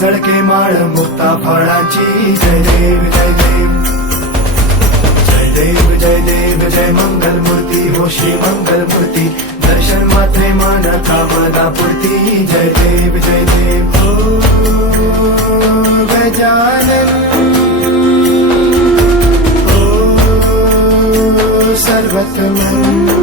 झळके माळ मुक्ता फळाची जय देव जय देव जय देव जय देव जय मंगल मूर्ती हो श्री मंगल मूर्ती दर्शन मात्रे मान कामना पूर्ती जय देव जय देव ओ गजानन ओ सर्वतमन